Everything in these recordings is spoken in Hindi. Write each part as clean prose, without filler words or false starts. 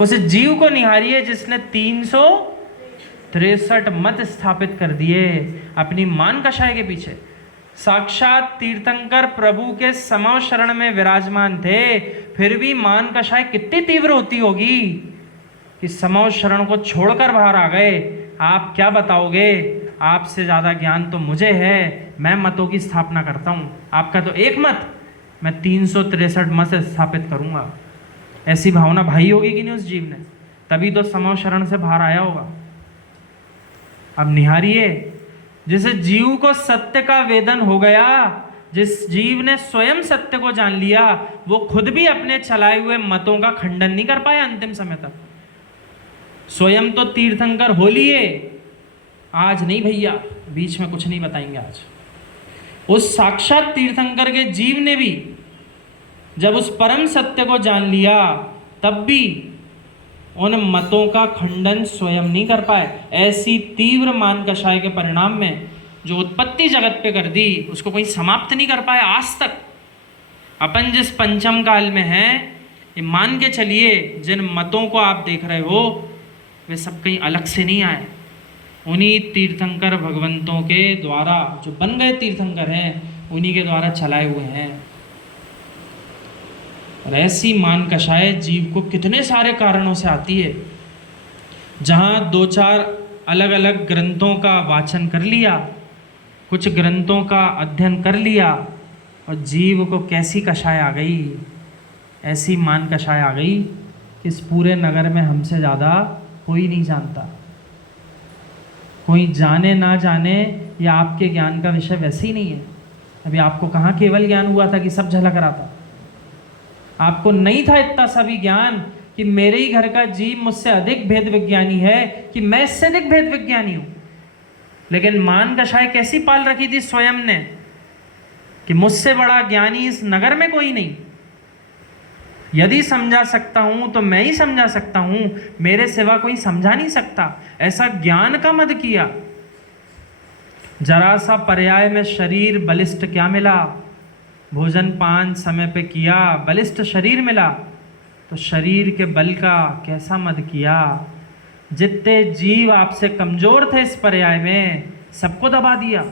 उस जीव को निहारिए जिसने 363 मत स्थापित कर दिए अपनी मान कषाय के पीछे। साक्षात तीर्थंकर प्रभु के समव शरण में विराजमान थे, फिर भी मान कषाय कितनी तीव्र होती होगी कि समव शरण को छोड़कर बाहर आ गए। आप क्या बताओगे? आपसे ज़्यादा ज्ञान तो मुझे है, मैं मतों की स्थापना करता हूँ, आपका तो एक मत, मैं 363 मत स्थापित करूँगा। ऐसी भावना भाई होगी कि नहीं उस जीव ने? तभी तो समव शरण से बाहर आया होगा। अब निहारिए, जिस जीव को सत्य का वेदन हो गया, जिस जीव ने स्वयं सत्य को जान लिया, वो खुद भी अपने चलाए हुए मतों का खंडन नहीं कर पाया अंतिम समय तक। स्वयं तो तीर्थंकर हो लिए, आज नहीं भैया, बीच में कुछ नहीं बताएंगे आज। उस साक्षात तीर्थंकर के जीव ने भी जब उस परम सत्य को जान लिया, तब भी उन मतों का खंडन स्वयं नहीं कर पाए। ऐसी तीव्र मान कषाय के परिणाम में जो उत्पत्ति जगत पे कर दी, उसको कोई समाप्त नहीं कर पाया आज तक। अपन जिस पंचम काल में हैं, ये मान के चलिए जिन मतों को आप देख रहे हो वे सब कहीं अलग से नहीं आए, उन्हीं तीर्थंकर भगवंतों के द्वारा, जो बन गए तीर्थंकर हैं, उन्हीं के द्वारा चलाए हुए हैं। और ऐसी मान कषाय जीव को कितने सारे कारणों से आती है। जहाँ 2-4 अलग अलग ग्रंथों का वाचन कर लिया, कुछ ग्रंथों का अध्ययन कर लिया, और जीव को कैसी कषाय आ गई, ऐसी मान कषाय आ गई कि इस पूरे नगर में हमसे ज़्यादा कोई नहीं जानता। कोई जाने ना जाने, या आपके ज्ञान का विषय वैसे ही नहीं है। अभी आपको कहाँ केवल ज्ञान हुआ था कि सब झलक रहा था? आपको नहीं था इतना सभी ज्ञान कि मेरे ही घर का जीव मुझसे अधिक भेद विज्ञानी है, कि मैं इससे अधिक भेद विज्ञानी हूँ। लेकिन मान कषाय कैसी पाल रखी थी स्वयं ने कि मुझसे बड़ा ज्ञानी इस नगर में कोई नहीं। यदि समझा सकता हूँ तो मैं ही समझा सकता हूँ, मेरे सिवा कोई समझा नहीं सकता। ऐसा ज्ञान का मद किया। जरा सा पर्याय में शरीर बलिष्ठ क्या मिला, भोजन पान समय पे किया, बलिष्ठ शरीर मिला। तो शरीर के बल का कैसा मद किया। जितने जीव आपसे कमजोर थे इस पर्याय में, सबको दबा दिया।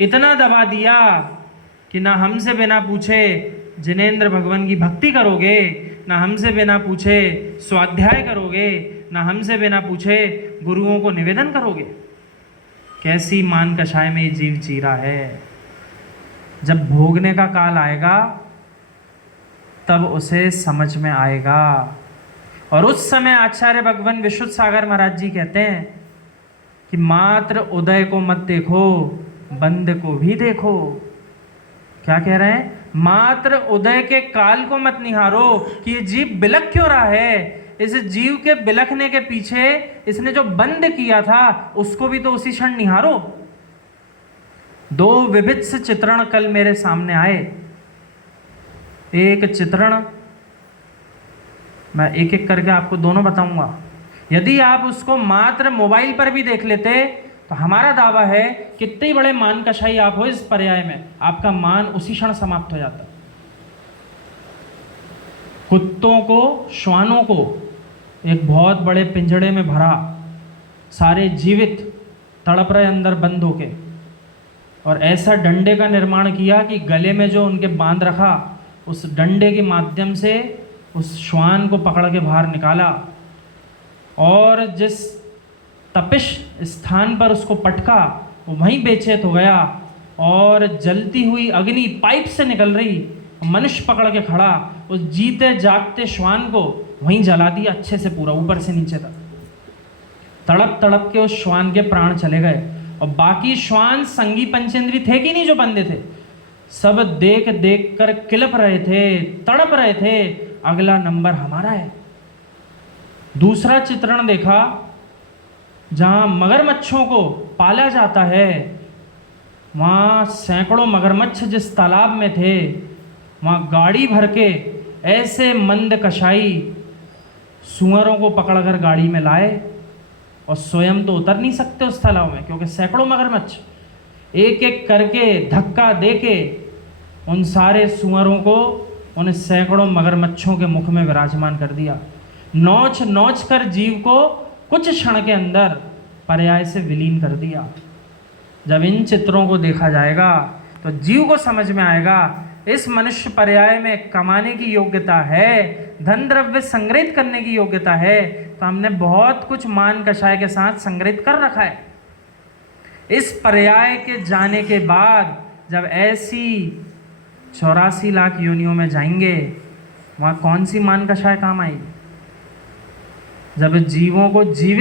इतना दबा दिया कि ना हमसे बिना पूछे जिनेंद्र भगवान की भक्ति करोगे, ना हमसे बिना पूछे स्वाध्याय करोगे, ना हमसे बिना पूछे गुरुओं को निवेदन करोगे। कैसी मान कषाय में ये जीव जी रहा है। जब भोगने का काल आएगा तब उसे समझ में आएगा। और उस समय आचार्य भगवान विशुद्ध सागर महाराज जी कहते हैं कि मात्र उदय को मत देखो, बंद को भी देखो। क्या कह रहे हैं? मात्र उदय के काल को मत निहारो कि ये जीव बिलख क्यों रहा है। इस जीव के बिलखने के पीछे इसने जो बंद किया था उसको भी तो उसी क्षण निहारो। 2 विभिन्न चित्रण कल मेरे सामने आए। एक चित्रण मैं एक एक करके आपको दोनों बताऊंगा। यदि आप उसको मात्र मोबाइल पर भी देख लेते तो हमारा दावा है कितने बड़े मान कषाई आप हो इस पर्याय में, आपका मान उसी क्षण समाप्त हो जाता। कुत्तों को, श्वानों को एक बहुत बड़े पिंजड़े में भरा, सारे जीवित तड़प रहे अंदर बंद होके, और ऐसा डंडे का निर्माण किया कि गले में जो उनके बांध रखा, उस डंडे के माध्यम से उस श्वान को पकड़ के बाहर निकाला, और जिस तपिश स्थान पर उसको पटका वो वहीं बेचैत हो गया, और जलती हुई अग्नि पाइप से निकल रही, मनुष्य पकड़ के खड़ा उस जीते जागते श्वान को वहीं जला दिया अच्छे से, पूरा ऊपर से नीचे तक। तड़प तड़प के उस श्वान के प्राण चले गए। और बाकी श्वान संगी पंचेंद्री थे कि नहीं जो बंदे थे, सब देख देख कर किलप रहे थे, तड़प रहे थे, अगला नंबर हमारा है। दूसरा चित्रण देखा जहां मगरमच्छों को पाला जाता है, वहां सैकड़ों मगरमच्छ जिस तालाब में थे, वहां गाड़ी भर के ऐसे मंद कषाई सुअरों को पकड़कर गाड़ी में लाए, और स्वयं तो उतर नहीं सकते उस तालाब में क्योंकि सैकड़ों मगरमच्छ, एक एक करके धक्का देके उन सारे सुअरों को उन सैकड़ों मगरमच्छों के मुख में विराजमान कर दिया। नोच नोच कर जीव को कुछ क्षण के अंदर पर्याय से विलीन कर दिया। जब इन चित्रों को देखा जाएगा तो जीव को समझ में आएगा इस मनुष्य पर्याय में कमाने की योग्यता है, धन द्रव्य संग्रहित करने की योग्यता है, तो हमने बहुत कुछ मान कषाय के साथ संग्रहित कर रखा है। इस पर्याय के जाने के बाद जब ऐसी 84 लाख योनियों में जाएंगे, वहाँ कौन सी मान कषाय काम आएगी? जब जीवों को जीवित